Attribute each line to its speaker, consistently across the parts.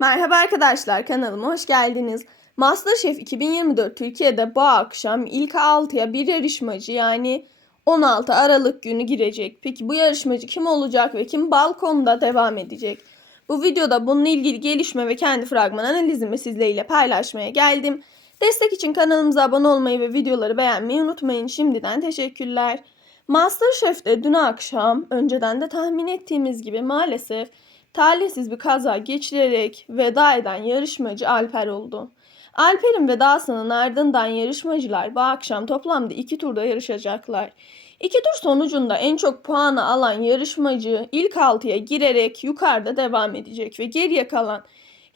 Speaker 1: Merhaba arkadaşlar kanalıma hoş geldiniz. Masterchef 2024 Türkiye'de bu akşam ilk 6'ya bir yarışmacı yani 16 Aralık günü girecek. Peki bu yarışmacı kim olacak ve kim balkonda devam edecek? Bu videoda bununla ilgili gelişme ve kendi fragman analizimi sizlerle paylaşmaya geldim. Destek için kanalımıza abone olmayı ve videoları beğenmeyi unutmayın. Şimdiden teşekkürler. Masterchef'te dün akşam önceden de tahmin ettiğimiz gibi maalesef talihsiz bir kaza geçirerek veda eden yarışmacı Alper oldu. Alper'in vedasının ardından yarışmacılar bu akşam toplamda iki turda yarışacaklar. İki tur sonucunda en çok puanı alan yarışmacı ilk altıya girerek yukarıda devam edecek ve geriye kalan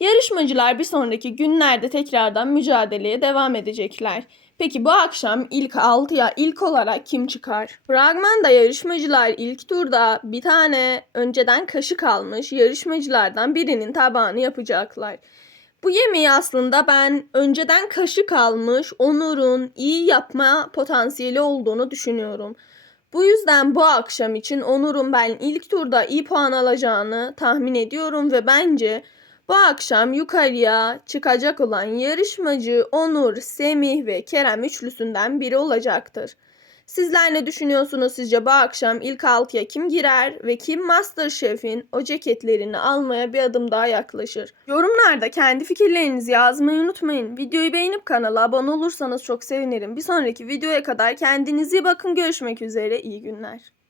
Speaker 1: yarışmacılar bir sonraki günlerde tekrardan mücadeleye devam edecekler. Peki bu akşam ilk 6'ya ilk olarak kim çıkar? Fragmanda yarışmacılar ilk turda bir tane önceden kaşık almış yarışmacılardan birinin tabağını yapacaklar. Bu yemeği aslında ben önceden kaşık almış Onur'un iyi yapma potansiyeli olduğunu düşünüyorum. Bu yüzden bu akşam için Onur'un ben ilk turda iyi puan alacağını tahmin ediyorum ve bence bu akşam yukarıya çıkacak olan yarışmacı Onur, Semih ve Kerem üçlüsünden biri olacaktır. Sizler ne düşünüyorsunuz sizce bu akşam ilk altıya kim girer ve kim Masterchef'in o ceketlerini almaya bir adım daha yaklaşır? Yorumlarda kendi fikirlerinizi yazmayı unutmayın. Videoyu beğenip kanala abone olursanız çok sevinirim. Bir sonraki videoya kadar kendinize iyi bakın. Görüşmek üzere. İyi günler.